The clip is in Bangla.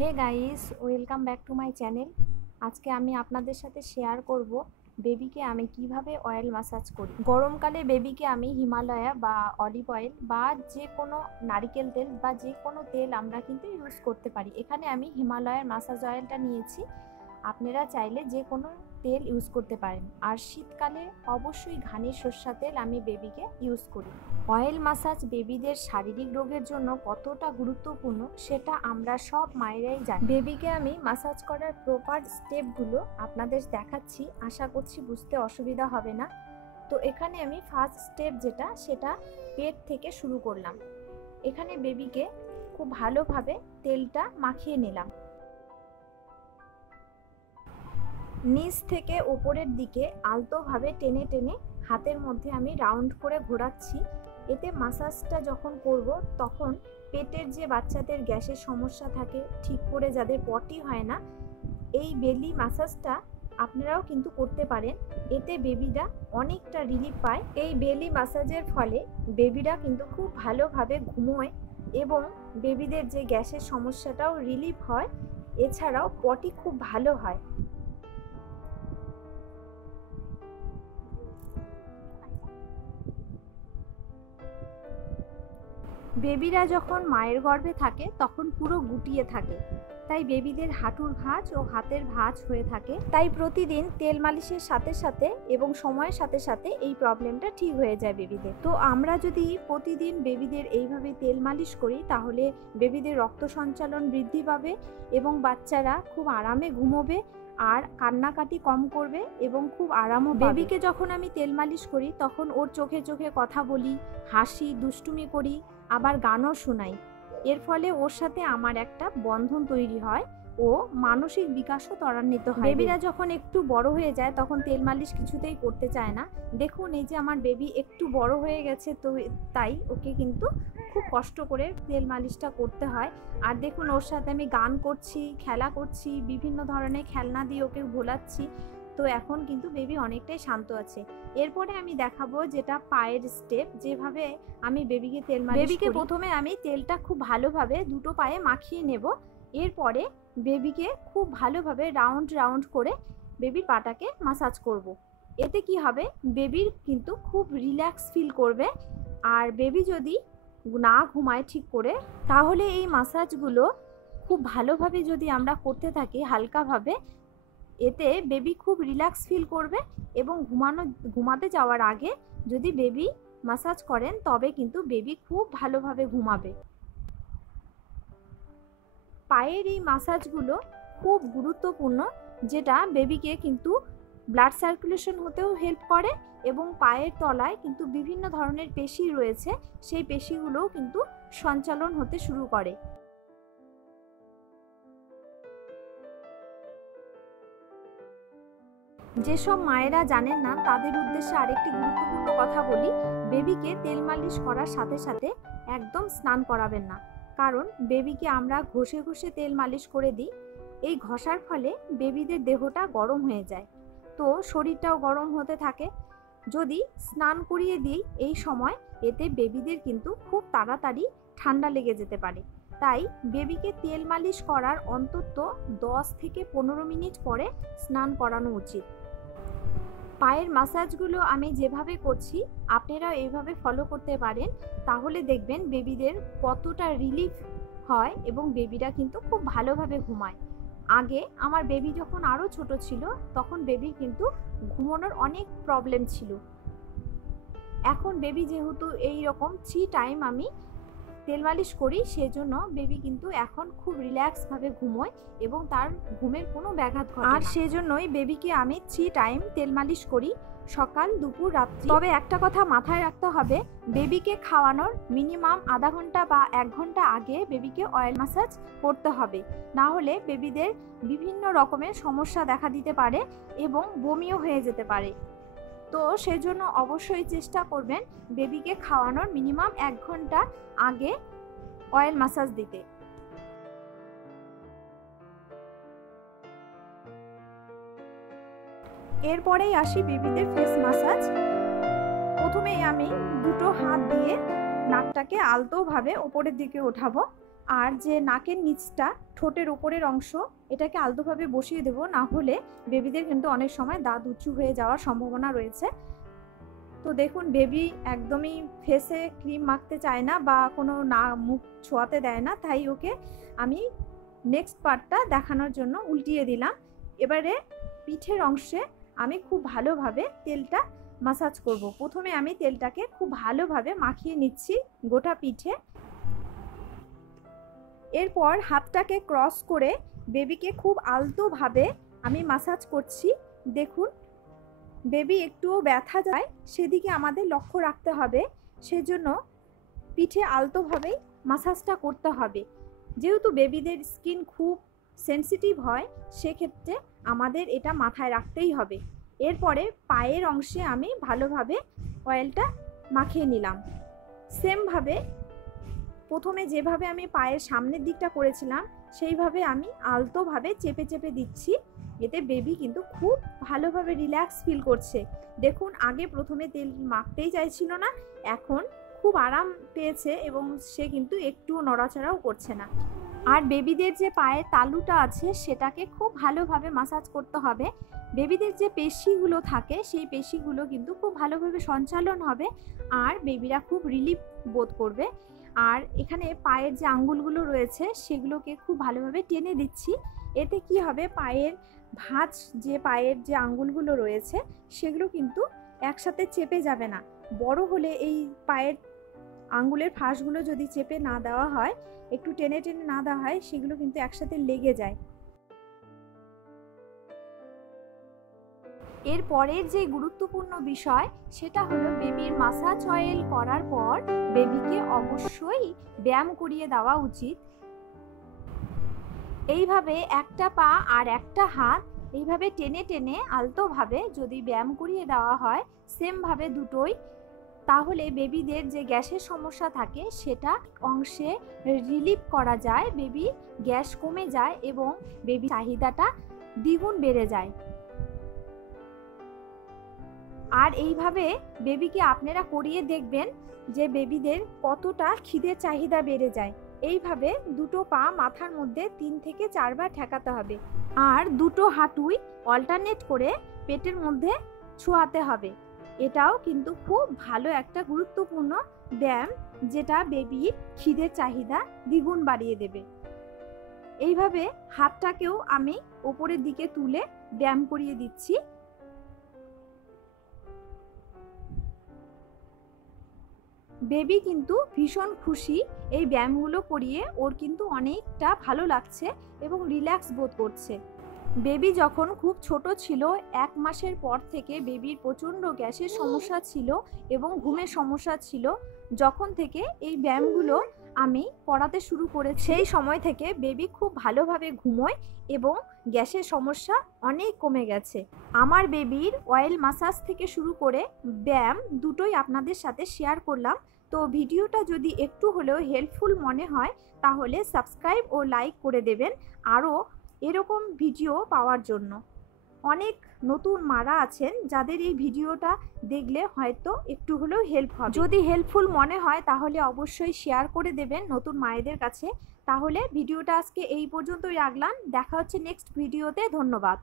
Hey guys, welcome back to my channel. আজকে আমি আপনাদের সাথে শেয়ার করব বেবিকে আমি কিভাবে অয়েল ম্যাসাজ করি। গরমকালে বেবিকে আমি হিমালয়া বা অলিভ অয়েল বা যে কোনো নারকেল তেল বা যে কোনো তেল আমরা কিন্তু ইউজ করতে পারি। এখানে আমি হিমালয়ার ম্যাসাজ অয়েলটা নিয়েছি, আপনারা চাইলে যে কোনো তেল ইউজ করতে পারেন। আর শীতকালে অবশ্যই ঘানি সরষের তেল আমি বেবিকে ইউজ করি। অয়েল ম্যাসাজ বেবিদের শারীরিক রোগের জন্য কতটা গুরুত্বপূর্ণ সেটা আমরা সব মায়েরাই জানি। বেবিকে আমি ম্যাসাজ করার প্রপার স্টেপগুলো আপনাদের দেখাচ্ছি, আশা করছি বুঝতে অসুবিধা হবে না। তো এখানে আমি ফার্স্ট স্টেপ যেটা, সেটা পেট থেকে শুরু করলাম। এখানে বেবিকে খুব ভালোভাবে তেলটা মাখিয়ে নিলাম। নিচ থেকে ওপরের দিকে আলতোভাবে টেনে টেনে হাতের মধ্যে আমি রাউন্ড করে ঘোরাচ্ছি। এতে ম্যাসাজটা যখন করব তখন পেটের যে বাচ্চাদের গ্যাসের সমস্যা থাকে, ঠিক করে যাদের পটি হয় না, এই বেলি ম্যাসাজটা আপনারাও কিন্তু করতে পারেন। এতে বেবিরা অনেকটা রিলিফ পায়। এই বেলি ম্যাসাজের ফলে বেবিরা কিন্তু খুব ভালোভাবে ঘুমোয় এবং বেবিদের যে গ্যাসের সমস্যাটাও রিলিফ হয়। এছাড়াও পটি খুব ভালো হয়। বেবিরা যখন মায়ের গর্ভে থাকে তখন পুরো গুটিয়ে থাকে, তাই বেবিদের হাঁটুর ভাঁজ ও হাতের ভাঁজ হয়ে থাকে। তাই প্রতিদিন তেল মালিশের সাথে সাথে এবং সময়ের সাথে সাথে এই প্রবলেমটা ঠিক হয়ে যায় বেবিদের। তো আমরা যদি প্রতিদিন বেবিদের এইভাবে তেল মালিশ করি তাহলে বেবিদের রক্ত সঞ্চালন বৃদ্ধি পাবে এবং বাচ্চারা খুব আরামে ঘুমোবে আর কান্নাকাটি কম করবে এবং খুব আরামও পাবে। বেবিকে যখন আমি তেল মালিশ করি তখন ওর চোখে চোখে কথা বলি, হাসি, দুষ্টুমি করি, আবার গানও শোনাই। এর ফলে ওর সাথে আমার একটা বন্ধন তৈরি হয় ও মানসিক বিকাশও ত্বরান্বিত হয়। বেবিরা যখন একটু বড় হয়ে যায় তখন তেল মালিশ কিছুতেই করতে চায় না। দেখুন, এই যে আমার বেবি একটু বড় হয়ে গেছে, তো তাই ওকে কিন্তু খুব কষ্ট করে তেল মালিশটা করতে হয়। আর দেখুন, ওর সাথে আমি গান করছি, খেলা করছি, বিভিন্ন ধরনের খেলনা দিয়ে ওকে ভোলাচ্ছি। তো এখন কিন্তু বেবি অনেকটাই শান্ত আছে। এরপরে আমি দেখাবো যেটা পায়ের স্টেপ, যেভাবে আমি বেবিকে তেল মালিশ করি। বেবিকে প্রথমে আমি তেলটা খুব ভালোভাবে দুটো পায়ে মাখিয়ে নেব। এরপরে বেবিকে খুব ভালোভাবে রাউন্ড রাউন্ড করে বেবির পাটাকে ম্যাসাজ করব। এতে কি হবে, বেবির কিন্তু খুব রিল্যাক্স ফিল করবে। আর বেবি যদি না ঘুমায় ঠিক করে, তাহলে এই ম্যাসাজগুলো খুব ভালোভাবে যদি আমরা করতে থাকি হালকাভাবে, এতে বেবি খুব রিল্যাক্স ফিল করবে এবং ঘুমাতে যাওয়ার আগে যদি বেবি ম্যাসাজ করেন তবে কিন্তু বেবি খুব ভালোভাবে ঘুমাবে। পায়ের এই ম্যাসাজগুলো খুব গুরুত্বপূর্ণ, যেটা বেবিকে কিন্তু ব্লাড সার্কুলেশন হতেও হেল্প করে এবং পায়ের তলায় কিন্তু বিভিন্ন ধরনের পেশি রয়েছে, সেই পেশিগুলোও কিন্তু সঞ্চালন হতে শুরু করে। যেসব মায়েরা জানেন না তাদের উদ্দেশ্যে আরেকটি গুরুত্বপূর্ণ কথা বলি, বেবিকে তেল মালিশ করার সাথে সাথে একদম স্নান করাবেন না। কারণ বেবিকে আমরা ঘষে ঘষে তেল মালিশ করে দিই। এই ঘষার ফলে বেবিদের দেহটা গরম হয়ে যায়, তো শরীরটাও গরম হতে থাকে। যদি স্নান করিয়ে দিই এই সময়, এতে বেবিদের কিন্তু খুব তাড়াতাড়ি ঠান্ডা লেগে যেতে পারে। তাই বেবিকে তেল মালিশ করার অন্তত 10 থেকে 15 মিনিট পরে স্নান করানো উচিত। পায়ের ম্যাসাজগুলো আমি যেভাবে করছি আপনারাও এইভাবে ফলো করতে পারেন, তাহলে দেখবেন বেবিদের কতটা রিলিফ হয় এবং বেবিরা কিন্তু খুব ভালোভাবে ঘুমায়। আগে আমার বেবি যখন আরও ছোট ছিল তখন বেবির কিন্তু ঘুমানোর অনেক প্রবলেম ছিল। এখন বেবি যেহেতু এই রকম 3 টাইম আমি তেল মালিশ করি, সেজন্য বেবি কিন্তু এখন খুব রিল্যাক্সভাবে ঘুমোয় এবং তার ঘুমের কোনো ব্যাঘাত ঘটে না। আর সেজন্যই বেবিকে আমি 3 টাইম তেল মালিশ করি, সকাল, দুপুর, রাত্রি। তবে একটা কথা মাথায় রাখতে হবে, বেবিকে খাওয়ানোর মিনিমাম আধা ঘন্টা বা 1 ঘন্টা আগে বেবিকে অয়েল ম্যাসাজ করতে হবে, না হলে বেবিদের বিভিন্ন রকমের সমস্যা দেখা দিতে পারে এবং বমিও হয়ে যেতে পারে। তো সেজন্য অবশ্যই চেষ্টা করবেন বেবিকে খাওয়ানোর মিনিমাম 1 ঘন্টা আগে অয়েল ম্যাসাজ দিতে। এরপরেই আসি বেবিদের ফেস ম্যাসাজ। প্রথমেই আমি দুটো হাত দিয়ে নাকটাকে আলতোভাবে ওপরের দিকে ওঠাবো আর যে নাকের নিচটা, ঠোঁটের ওপরের অংশ, এটাকে আলতোভাবে বসিয়ে দেবো, না হলে বেবিদের কিন্তু অনেক সময় দাঁত উঁচু হয়ে যাওয়ার সম্ভাবনা রয়েছে। তো দেখুন বেবি একদমই ফেসে ক্রিম মাখতে চায় না বা কোনো না মুখ ছোঁয়াতে দেয় না, তাই ওকে আমি নেক্সট পার্টটা দেখানোর জন্য উল্টিয়ে দিলাম। এবারে পিঠের অংশে আমি খুব ভালোভাবে তেলটা মাসাজ করব। প্রথমে আমি তেলটাকে খুব ভালোভাবে মাখিয়ে নিচ্ছি গোটা পিঠে। এরপর হাতটাকে ক্রস করে বেবিকে খুব আলতোভাবে আমি মাসাজ করছি। দেখুন বেবি একটুও ব্যথা যায় সেদিকে আমাদের লক্ষ্য রাখতে হবে, সেজন্য পিঠে আলতোভাবেই মাসাজটা করতে হবে। যেহেতু বেবিদের স্কিন খুব সেনসিটিভ হয়, সেক্ষেত্রে আমাদের এটা মাথায় রাখতেই হবে। এরপরে পায়ের অংশে আমি ভালোভাবে অয়েলটা মাখিয়ে নিলাম। সেমভাবে প্রথমে যেভাবে আমি পায়ের সামনের দিকটা করেছিলাম সেইভাবে আমি আলতোভাবে চেপে চেপে দিচ্ছি। এতে বেবি কিন্তু খুব ভালোভাবে রিল্যাক্স ফিল করছে। দেখুন আগে প্রথমে তেল মাখতেই চাইছিল না, এখন খুব আরাম পেয়েছে এবং সে কিন্তু একটুও নড়াচড়াও করছে না। আর বেবিদের যে পায়ের তালুটা আছে সেটাকে খুব ভালোভাবে মাসাজ করতে হবে। বেবিদের যে পেশিগুলো থাকে সেই পেশিগুলো কিন্তু খুব ভালোভাবে সঞ্চালন হবে আর বেবিরা খুব রিলিফ বোধ করবে। আর এখানে পায়ের যে আঙ্গুলগুলো রয়েছে সেগুলোকে খুব ভালোভাবে টেনে দিচ্ছি। এতে কি হবে, পায়ের ভাঁজ যে পায়ের যে আঙ্গুলগুলো রয়েছে সেগুলো কিন্তু একসাথে চেপে যাবে না। বড় হলে এই পায়ের আঙ্গুলের ফাঁসগুলো যদি চেপে না দেওয়া হয়, একটু টেনে টেনে না দেওয়া হয়, সেগুলো কিন্তু একসাথে লেগে যায়। এর পরের যে গুরুত্বপূর্ণ বিষয় সেটা হলো বেবির মাসাজ অয়েল করার পর বেবিকে অবশ্যই ব্যায়াম করিয়ে দেওয়া উচিত। এইভাবে একটা পা আর একটা হাত এইভাবে টেনে টেনে আলতোভাবে যদি ব্যায়াম করিয়ে দেওয়া হয় সেমভাবে দুটোই, তাহলে বেবিদের যে গ্যাসের সমস্যা থাকে সেটা অংশে রিলিফ করা যায়, বেবি গ্যাস কমে যায় এবং বেবি চাহিদাটা দ্বিগুণ বেড়ে যায়। আর এইভাবে বেবিকে আপনারা করিয়ে দেখবেন যে বেবিদের কতটা খিদের চাহিদা বেড়ে যায়। এইভাবে দুটো পা মাথার মধ্যে 3 থেকে 4 বার ঠেকাতে হবে আর দুটো হাঁটুই অল্টারনেট করে পেটের মধ্যে ছোঁয়াতে হবে। এটাও কিন্তু খুব ভালো একটা গুরুত্বপূর্ণ ব্যায়াম, যেটা বেবির খিদের চাহিদা দ্বিগুণ বাড়িয়ে দেবে। এইভাবে হাতটাকেও আমি উপরের দিকে তুলে ব্যায়াম করিয়ে দিচ্ছি। বেবি কিন্তু ভীষণ খুশি এই ব্যায়ামগুলো করিয়ে, ওর কিন্তু অনেকটা ভালো লাগছে এবং রিল্যাক্স বোধ করছে। বেবি যখন খুব ছোট ছিল, 1 মাসের পর থেকে বেবির প্রচণ্ড গ্যাসের সমস্যা ছিল এবং ঘুমের সমস্যা ছিল। যখন থেকে এই ব্যায়ামগুলো আমি করাতে শুরু করেছি সেই সময় থেকে বেবি খুব ভালোভাবে ঘুমোয় এবং গ্যাসের সমস্যা অনেক কমে গেছে। আমার বেবির অয়েল মাসাজ থেকে শুরু করে ব্যায়াম দুটোই আপনাদের সাথে শেয়ার করলাম। তো ভিডিওটা যদি একটু হলেও হেল্পফুল মনে হয় তাহলে সাবস্ক্রাইব ও লাইক করে দেবেন আরও এরকম ভিডিও পাওয়ার জন্য। অনেক নতুন মারা আছেন যাদের এই ভিডিওটা দেখলে হয়তো একটু হলেও হেল্প হবে। যদি হেল্পফুল মনে হয় তাহলে অবশ্যই শেয়ার করে দেবেন নতুন মায়েদের কাছে। তাহলে ভিডিওটা আজকে এই পর্যন্তই রাখলাম, দেখা হচ্ছে নেক্সট ভিডিওতে। ধন্যবাদ।